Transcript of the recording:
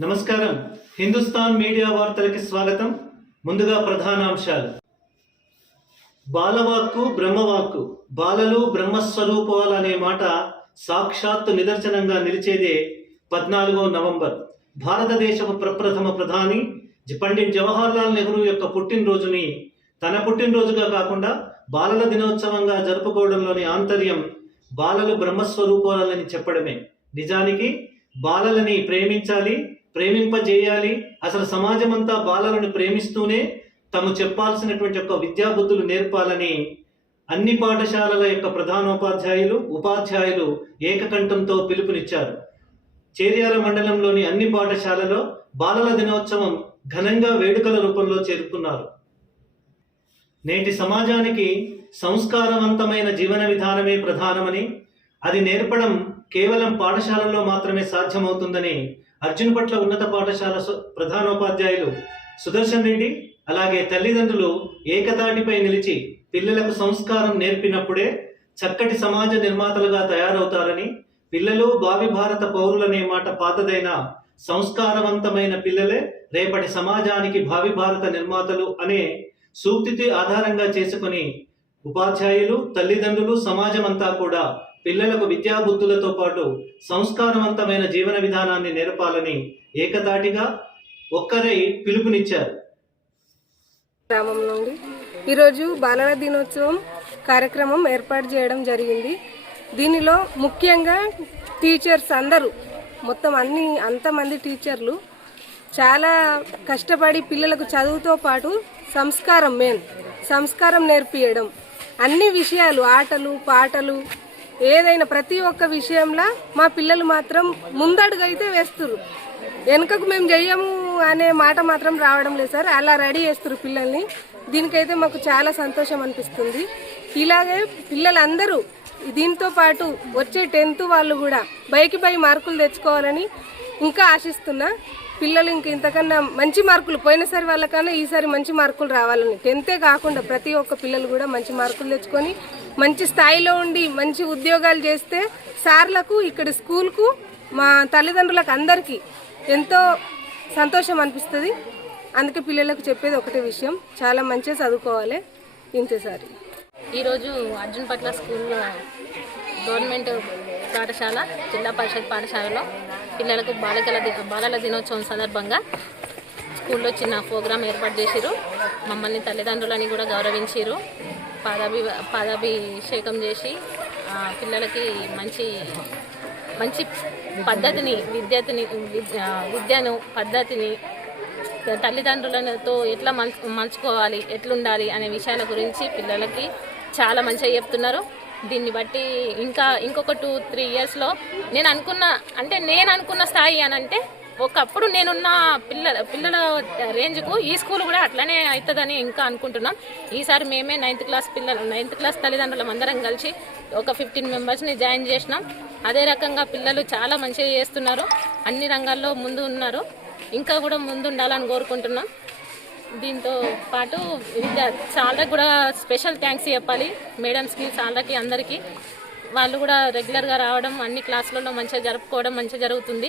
నమస్కారం. హిందుస్థాన్ మీడియా వార్తలకి స్వాగతం. ముందుగా ప్రధానాంశాలు. బాలవాక్కు బ్రహ్మవాక్కు బాలలు బ్రహ్మస్వరూపాలు అనే మాట సాక్షాత్తు నిదర్శనంగా నిలిచేదే పద్నాలుగో నవంబర్. భారతదేశపు ప్రప్రథమ ప్రధాని పండిట్ జవహర్లాల్ నెహ్రూ యొక్క పుట్టినరోజుని తన పుట్టినరోజుగా కాకుండా బాలల దినోత్సవంగా జరుపుకోవడంలోని ఆంతర్యం బాలలు బ్రహ్మస్వరూపాలని చెప్పడమే. నిజానికి బాలలని ప్రేమించాలి ప్రేమింపజేయాలి. అసలు సమాజం అంతా బాలలను ప్రేమిస్తూనే తాము చెప్పాల్సినటువంటి యొక్క విద్యాబుద్ధులు నేర్పాలని అన్ని పాఠశాలల యొక్క ప్రధానోపాధ్యాయులు ఉపాధ్యాయులు ఏకకంఠంతో పిలుపునిచ్చారు. చేర్యాల మండలంలోని అన్ని పాఠశాలలో బాలల దినోత్సవం ఘనంగా వేడుకల రూపంలో చేరుకున్నారు. నేటి సమాజానికి సంస్కారవంతమైన జీవన విధానమే ప్రధానమని అది నేర్పడం కేవలం పాఠశాలల్లో మాత్రమే సాధ్యమవుతుందని అర్జున్ పట్ల ఉన్నత పాఠశాల సు- ప్రధానోపాధ్యాయులు సుదర్శన్ రెడ్డి అలాగే తల్లిదండ్రులు ఏకతాటిపై నిలిచి పిల్లలకు సంస్కారం నేర్పినప్పుడే చక్కటి సమాజ నిర్మాతలుగా తయారవుతారని పిల్లలు భావి భారత పౌరులనే మాట పాతదైన సంస్కారవంతమైన పిల్లలే రేపటి సమాజానికి భావి భారత నిర్మాతలు అనే సూక్తిని ఆధారంగా చేసుకొని ఉపాధ్యాయులు తల్లిదండ్రులు సమాజమంతా కూడా పిల్లలకు విద్యాబుద్ధులతో పాటు సంస్కారవంతమైన జీవన విధానాన్ని నేర్పాలని ఏకతాటిగా ఒక్కరై పిలుపునిచ్చారు. గ్రామం నుండి ఈరోజు బాలల దినోత్సవం కార్యక్రమం ఏర్పాటు చేయడం జరిగింది. దీనిలో ముఖ్యంగా టీచర్స్ అందరూ మొత్తం అన్ని అంతమంది టీచర్లు చాలా కష్టపడి పిల్లలకు చదువుతో పాటు సంస్కారం మెయిన్ సంస్కారం నేర్పియడం. అన్ని విషయాలు ఆటలు పాటలు ఏదైనా ప్రతి ఒక్క విషయంలో మా పిల్లలు మాత్రం ముందడుగైతే అయితే వెనుకకు మేము చెయ్యము అనే మాట మాత్రం రావడం లేదు సార్. అలా రెడీ చేస్తారు పిల్లల్ని. దీనికైతే మాకు చాలా సంతోషం అనిపిస్తుంది. ఇలాగే పిల్లలందరూ దీంతో పాటు వచ్చే టెన్త్ వాళ్ళు కూడా బైకి బై మార్కులు తెచ్చుకోవాలని ఇంకా ఆశిస్తున్నా. పిల్లలు ఇంక ఇంతకన్నా మంచి మార్కులు పోయినసారి వాళ్ళకన్నా ఈసారి మంచి మార్కులు రావాలని. టెన్తే కాకుండా ప్రతి ఒక్క పిల్లలు కూడా మంచి మార్కులు తెచ్చుకొని మంచి స్థాయిలో ఉండి మంచి ఉద్యోగాలు చేస్తే సార్లకు ఇక్కడ స్కూల్కు మా తల్లిదండ్రులకు అందరికీ ఎంతో సంతోషం అనిపిస్తుంది. అందుకే పిల్లలకు చెప్పేది ఒకటే విషయం చాలా మంచిగా చదువుకోవాలి ఇంతే సార్. ఈరోజు అర్జున్ పట్ల స్కూల్లో గవర్నమెంట్ పాఠశాల జిల్లా పరిషత్ పాఠశాలలో పిల్లలకు బాలికల ది- బాలల దినోత్సవం సందర్భంగా స్కూల్లో చిన్న ప్రోగ్రాం ఏర్పాటు చేసిరు మమ్మల్ని తల్లిదండ్రులని కూడా గౌరవించారు పాదాభి పాదాభిషేకం చేసి పిల్లలకి మంచి మంచి పద్ధతిని విద్యతిని విద్య- విద్యను పద్ధతిని తల్లిదండ్రులతో ఎట్లా మల్ మలుచుకోవాలి ఎట్లుండాలి అనే విషయాల గురించి పిల్లలకి చాలా మంచిగా చెప్తున్నారు. దీన్ని బట్టి ఇంకా ఇంకొక టూ త్రీ ఇయర్స్లో నేను అనుకున్న అంటే నేను అనుకున్న స్థాయి అని అంటే ఒకప్పుడు నేనున్న పిల్లల పిల్లల రేంజ్కు ఈ స్కూల్ కూడా అట్లనే అవుతుందని ఇంకా అనుకుంటున్నాం. ఈసారి మేమే నైన్త్ క్లాస్ పిల్లలు నైన్త్ క్లాస్ తల్లిదండ్రులం అందరం కలిసి ఒక ఫిఫ్టీన్ మెంబర్స్ని జాయిన్ చేసినాం. అదే రకంగా పిల్లలు చాలా మంచిగా చేస్తున్నారు. అన్ని రంగాల్లో ముందు ఉన్నారు. ఇంకా కూడా ముందు ఉండాలని కోరుకుంటున్నాం. దీంతో పాటు విద్య చాలా కూడా స్పెషల్ థ్యాంక్స్ చెప్పాలి. మేడమ్స్కి చాలాకి అందరికీ. వాళ్ళు కూడా రెగ్యులర్గా రావడం అన్ని క్లాసులలో మంచిగా జరుపుకోవడం మంచిగా జరుగుతుంది.